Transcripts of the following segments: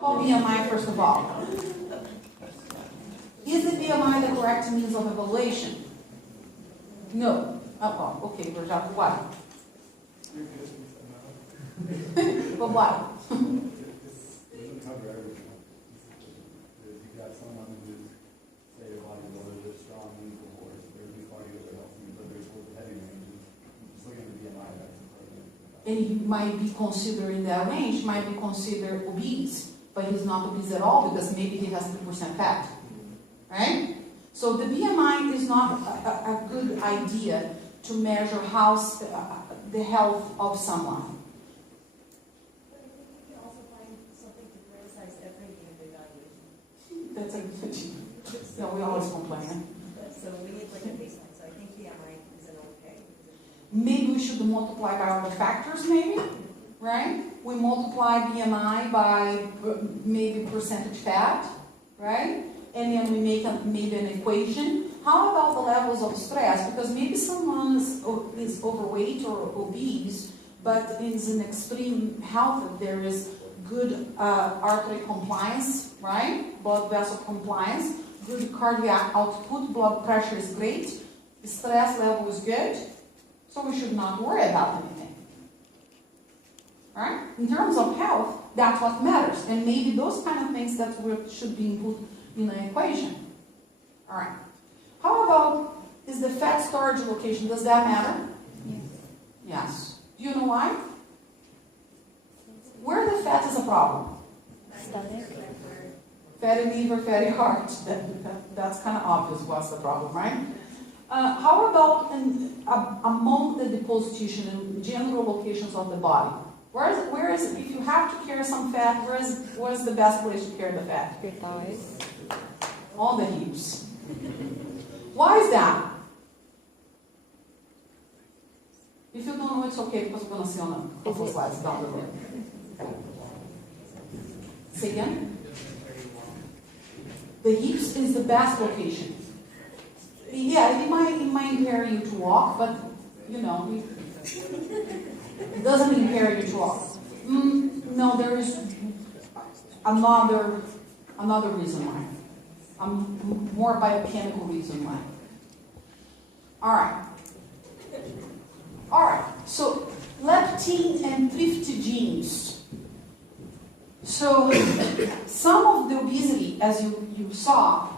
Call BMI first of all. Is the BMI the correct means of evaluation? No. Okay, we're just why? But why? And he might be considered in that range, might be considered obese, but he's not obese at all because maybe he has 3% fat, right? So the BMI is not a good idea to measure how the health of someone. But you can also find something to criticize every evaluation. That's a good thing. Yeah, we always complain. So we need like a baseline. So I think BMI is an okay. Maybe we should multiply by other factors, maybe, right? We multiply BMI by maybe percentage fat, right? And then we make maybe an equation. How about the levels of stress? Because maybe someone is overweight or obese, but is in extreme health. There is good artery compliance, right? Blood vessel compliance, good cardiac output, blood pressure is great, the stress level is good, so we should not worry about anything. Right? In terms of health, that's what matters. And maybe those kind of things that should be input in the equation. All right. How about, is the fat storage location, does that matter? Yes. Yes. Do you know why? Where the fat is a problem? Stomach. Fatty liver, fatty heart. That's kind of obvious what's the problem, right? How about among the deposition and general locations of the body? Where is if you have to carry some fat, where's the best place to carry the fat? Your thighs. On the hips. Why is that? If you don't know, it's okay because we're going to see on a couple slides down the road. Say again? The hips is the best location. Yeah, it might impair you to walk, but you know, it doesn't impair you to walk. No, there is another reason why. More biochemical reason why. All right. So leptin and tryptogenes. So some of the obesity, as you saw,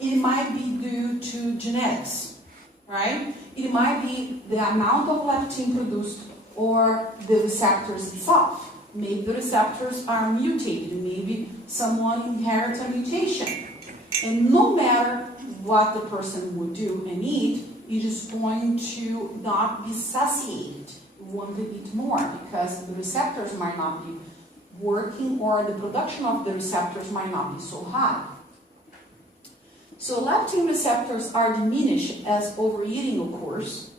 it might be due to genetics, right? It might be the amount of leptin produced or the receptors itself. Maybe the receptors are mutated. Maybe someone inherits a mutation. And no matter what the person would do and eat, it is going to not be satiated. You want to eat more because the receptors might not be working or the production of the receptors might not be so high. So leptin receptors are diminished as overeating occurs.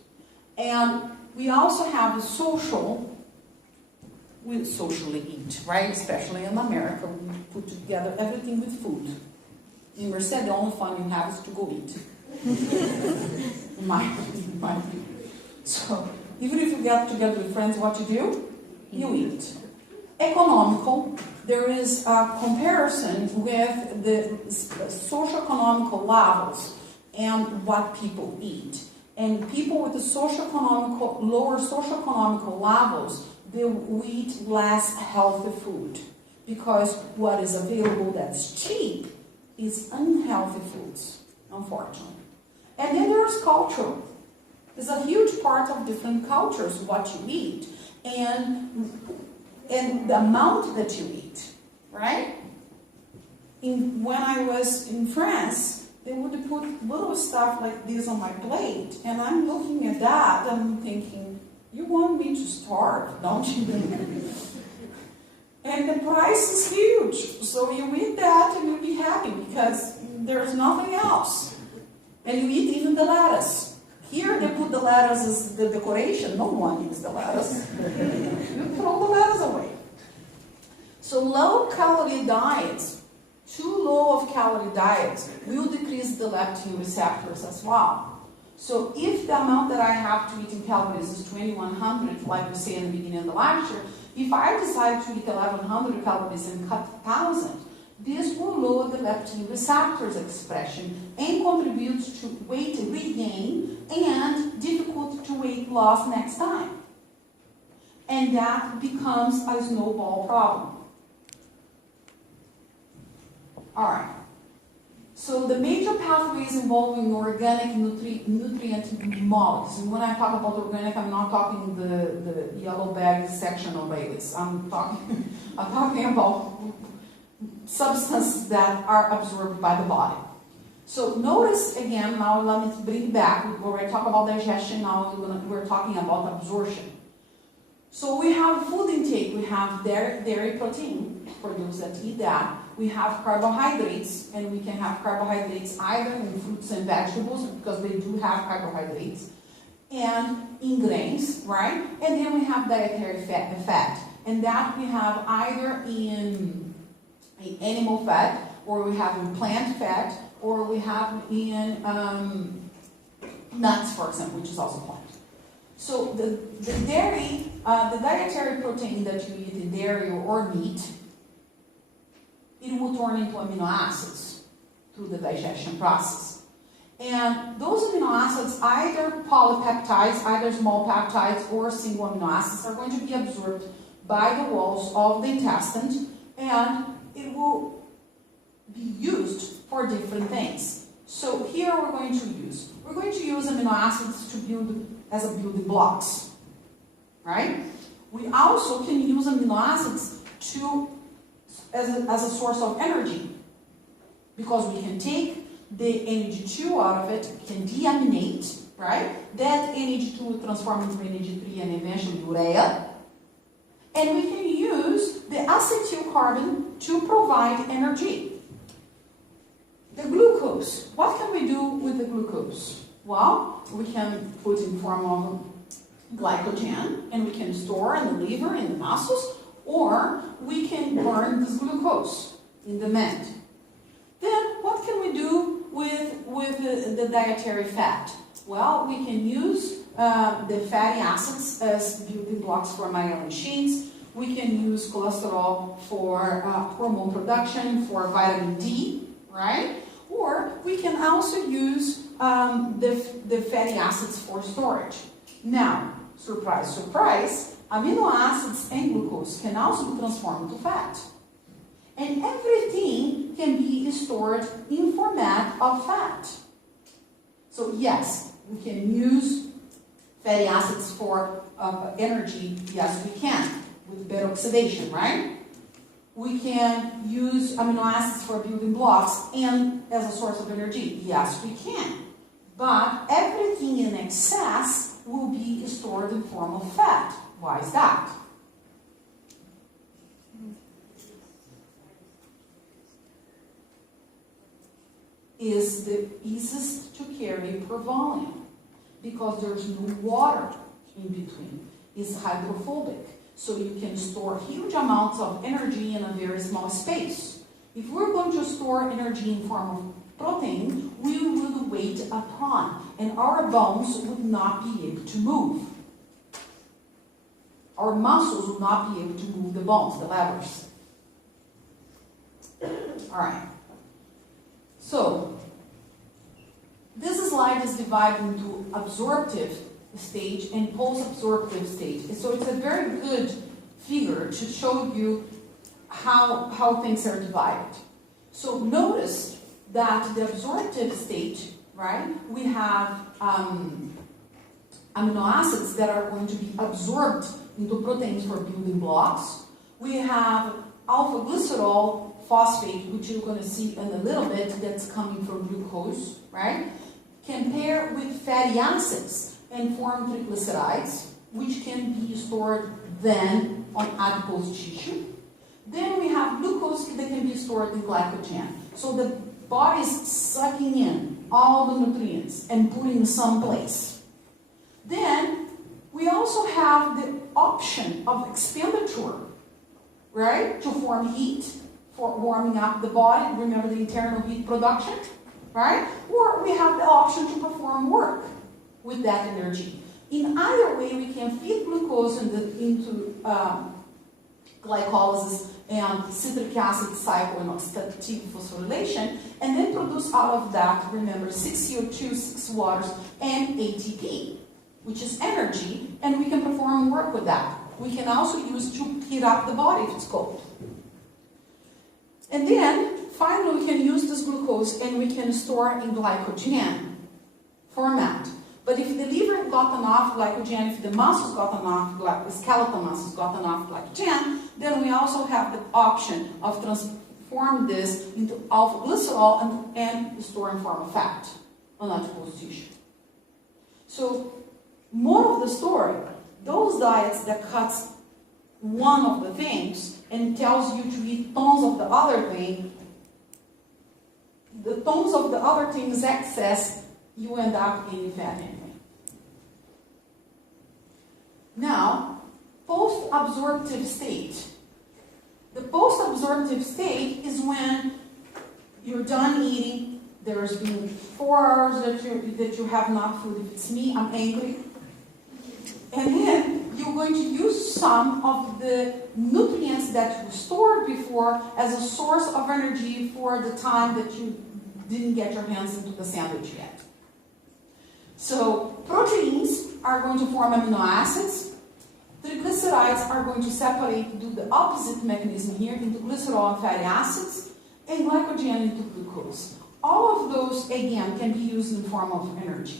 And we also have the we socially eat, right? Especially in America, we put together everything with food. In Merced, the only fun you have is to go eat. in my view. So, even if you get together with friends, what you do? You eat. Economical, there is a comparison with the socioeconomical levels and what people eat. And people with the lower socioeconomical levels, they will eat less healthy food because what is available that's cheap is unhealthy foods, unfortunately. And then there's culture. There's a huge part of different cultures, what you eat, and the amount that you eat, right? When I was in France, they would put little stuff like this on my plate, and I'm looking at that, and I'm thinking, you want me to starve, don't you? And the price is huge, so you eat that and you'll be happy because there's nothing else. And you eat even the lettuce. Here they put the lettuce as the decoration. No one uses the lettuce. You throw the lettuce away. So low-calorie diets, too low of calorie diets, will decrease the leptin receptors as well. So if the amount that I have to eat in calories is 2100, like we say in the beginning of the lecture, If I decide to eat 1100 calories and cut 1000, this will lower the leptin receptors expression and contribute to weight regain and difficult to weight loss next time. And that becomes a snowball problem. All right. So the major pathways involving organic nutrient molecules. And when I talk about organic, I'm not talking the yellow bag section of Bailey's. I'm talking about substances that are absorbed by the body. So notice again, now let me bring back, where I talk about digestion, now we're talking about absorption. So we have food intake, we have dairy protein, for those that eat that. We have carbohydrates, and we can have carbohydrates either in fruits and vegetables, because they do have carbohydrates, and in grains, right? And then we have dietary fat, and that we have either in animal fat, or we have in plant fat, or we have in nuts, for example, which is also plant. So the dairy, the dietary protein that you eat in dairy or meat, it will turn into amino acids through the digestion process. And those amino acids, either polypeptides, either small peptides or single amino acids, are going to be absorbed by the walls of the intestine, and it will be used for different things. So here we're going to use amino acids to build as a building blocks, right? We also can use amino acids as a source of energy, because we can take the NH2 out of it, can deaminate, right? That NH2 will transform into NH3 and eventually urea. And we can use the acetyl carbon to provide energy. The glucose, what can we do with the glucose? Well, we can put in form of glycogen, and we can store in the liver, in the muscles, or we can burn this glucose in the mat. Then what can we do with the dietary fat? Well, we can use the fatty acids as building blocks for myelin sheets. We can use cholesterol for hormone production, for vitamin D, right? Or we can also use the fatty acids for storage. Now, surprise, surprise, amino acids and glucose can also be transformed into fat. And everything can be stored in format of fat. So yes, we can use fatty acids for energy. Yes, we can, with better oxidation, right? We can use amino acids for building blocks and as a source of energy. Yes, we can. But everything in excess will be stored in form of fat. Why is that? Is the easiest to carry per volume, because there's no water in between. It's hydrophobic, so you can store huge amounts of energy in a very small space. If we're going to store energy in form of protein, we would weigh a ton, and our bones would not be able to move. Our muscles would not be able to move the bones, the levers. All right. So, this slide is divided into absorptive stage and post-absorptive stage. So it's a very good figure to show you how things are divided. So notice that the absorptive stage, right, we have amino acids that are going to be absorbed into proteins for building blocks. We have alpha-glycerol phosphate, which you're going to see in a little bit, that's coming from glucose, right? Can pair with fatty acids and form triglycerides, which can be stored then on adipose tissue. Then we have glucose that can be stored in glycogen. So the body is sucking in all the nutrients and putting someplace. Then we also have the option of expenditure, right? To form heat, for warming up the body. Remember the internal heat production, right? Or we have the option to perform work with that energy. In either way, we can feed glucose into glycolysis and citric acid cycle and oxidative phosphorylation, and then produce out of that, remember, 6 CO2, 6 waters, and ATP, which is energy, and we can perform work with that. We can also use to heat up the body if it's cold. And then, finally, we can use this glucose and we can store in glycogen format. But if the liver got enough glycogen, if the muscles got enough, the skeletal muscles got enough glycogen, then we also have the option of transform this into alpha-glycerol and store in form of fat on adipose tissue. So, more of the story, those diets that cuts one of the things and tells you to eat tons of the other thing, the tons of the other things excess, you end up gaining fat anyway. Now, post-absorptive state. The post-absorptive state is when you're done eating, there's been 4 hours that you have not food. If it's me, I'm angry. And then you're going to use some of the nutrients that you stored before as a source of energy for the time that you didn't get your hands into the sandwich yet. So proteins are going to form amino acids. Triglycerides are going to separate, do the opposite mechanism here, into glycerol and fatty acids, and glycogen into glucose. All of those, again, can be used in the form of energy.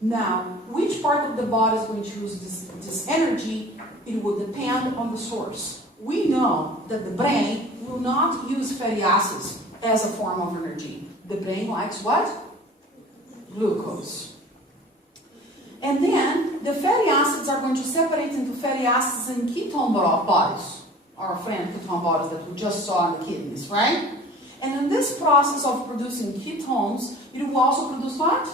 Now, which part of the body is going to use this energy? It will depend on the source. We know that the brain will not use fatty acids as a form of energy. The brain likes what? Glucose. And then the fatty acids are going to separate into fatty acids and ketone bodies. Our friend ketone bodies that we just saw in the kidneys, right? And in this process of producing ketones, it will also produce what?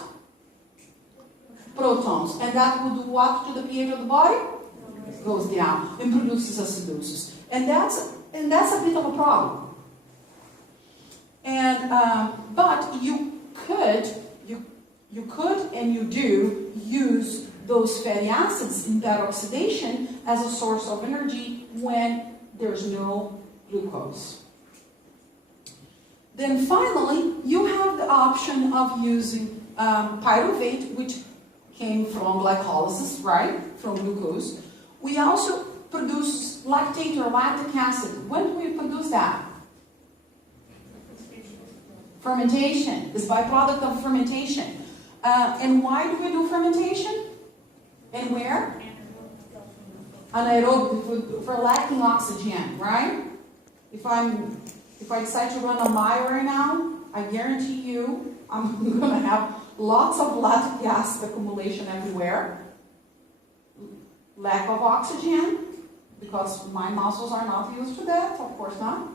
Protons. And that will do what to the pH of the body? It goes down and produces acidosis. And that's a bit of a problem. And but you could and you do use those fatty acids in peroxidation as a source of energy when there's no glucose. Then finally, you have the option of using pyruvate, which came from glycolysis, right? From glucose. We also produce lactate or lactic acid. When do we produce that? Fermentation. This byproduct of fermentation. And why do we do fermentation? And where? Anaerobic, for lacking oxygen, right? If I decide to run a mile right now, I guarantee you I'm going to have lots of lactic acid accumulation everywhere. Lack of oxygen, because my muscles are not used to that, of course not.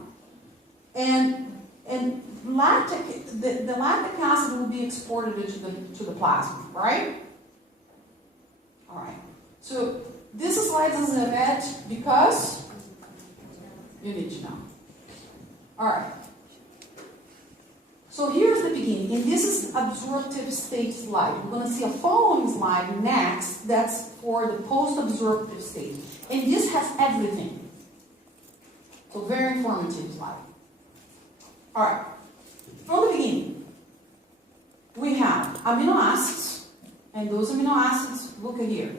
And the lactic acid will be exported to the plasma, right? All right. So this slide is in red because you need to know. All right. So here's the beginning, and this is absorptive state slide. We're going to see a following slide next that's for the post-absorptive state. And this has everything. So very informative slide. All right. From the beginning, we have amino acids, and those amino acids, look at here.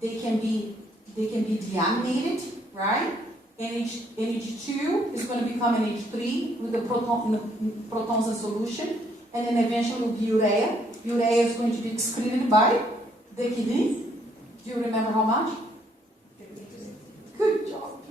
They can be deaminated, right? NH2 is going to become NH3 with the protons in solution, and then eventually will be urea. Urea is going to be excreted by the kidney. Do you remember how much? Good job.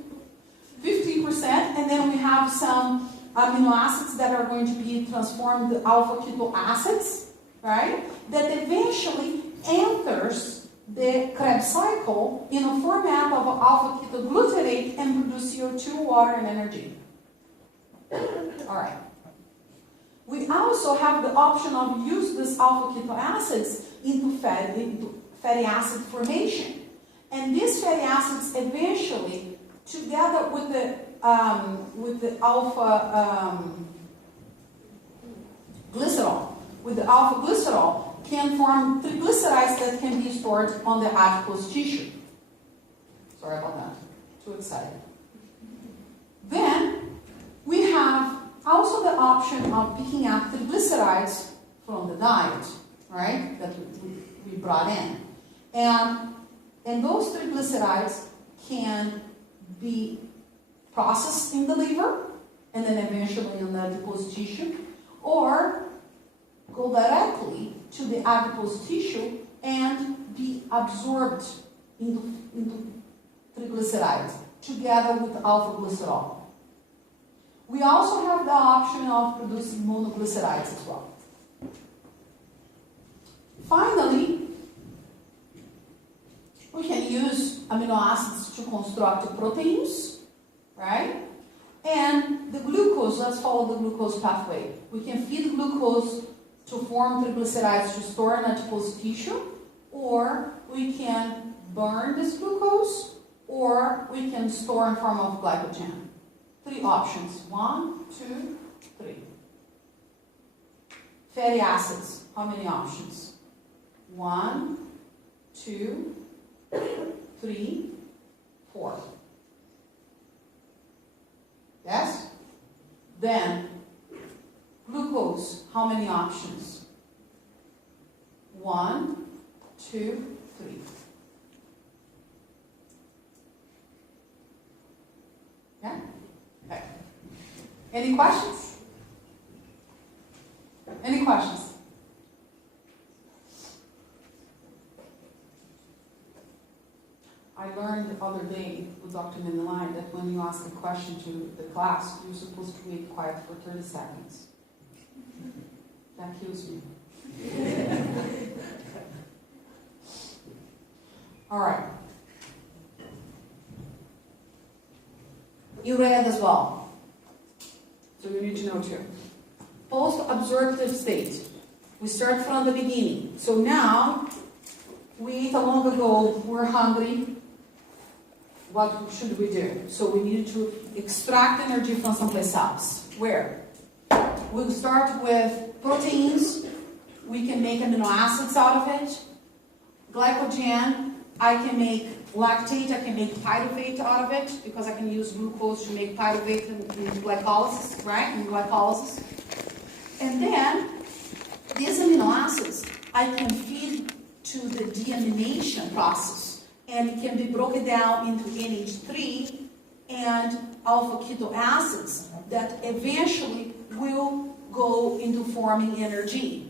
50%, and then we have some amino acids that are going to be transformed to alpha-keto acids, right? That eventually enters the Krebs cycle in a format of alpha-ketoglutarate and produce CO2, water, and energy. All right. We also have the option of use this alpha-keto acids into fatty acid formation. And these fatty acids eventually, together with the alpha-glycerol, can form triglycerides that can be stored on the adipose tissue. Sorry about that. Too excited. Then we have also the option of picking up triglycerides from the diet, right, that we brought in. And those triglycerides can be processed in the liver and then eventually in the adipose tissue, or go directly to the adipose tissue and be absorbed into triglycerides together with alpha-glycerol. We also have the option of producing monoglycerides as well. Finally, we can use amino acids to construct proteins, right? And the glucose, let's follow the glucose pathway. We can feed glucose to form triglycerides to store in adipose tissue, or we can burn this glucose, or we can store in form of glycogen. 3 options. 1, 2, 3. Fatty acids. How many options? 1, 2, 3, 4. Yes? Then, glucose. How many options? 1, 2, 3. Yeah? Okay. Any questions? Any questions? I learned the other day with Dr. Mendelai that when you ask a question to the class, you're supposed to wait quiet for 30 seconds. That kills me. All right. You read as well. So you need to know too. Post-absorptive state. We start from the beginning. So now, we ate a long ago, we're hungry. What should we do? So we need to extract energy from someplace else. Where? We'll start with proteins. We can make amino acids out of it. Glycogen, I can make lactate, I can make pyruvate out of it because I can use glucose to make pyruvate in glycolysis, right? In glycolysis. And then, these amino acids, I can feed to the deamination process. And it can be broken down into NH3 and alpha keto acids that eventually will go into forming energy.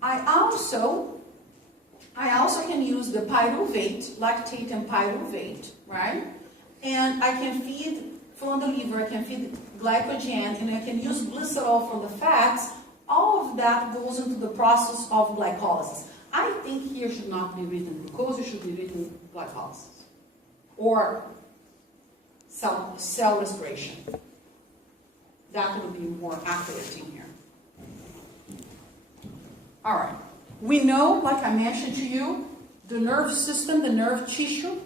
I also can use the pyruvate, lactate and pyruvate, right? And I can feed from the liver, I can feed glycogen, and I can use glycerol from the fats. All of that goes into the process of glycolysis. I think here should not be written glucose, it should be written glycolysis. Or cell respiration. That would be more accurate in here. All right. We know, like I mentioned to you, the nerve system, the nerve tissue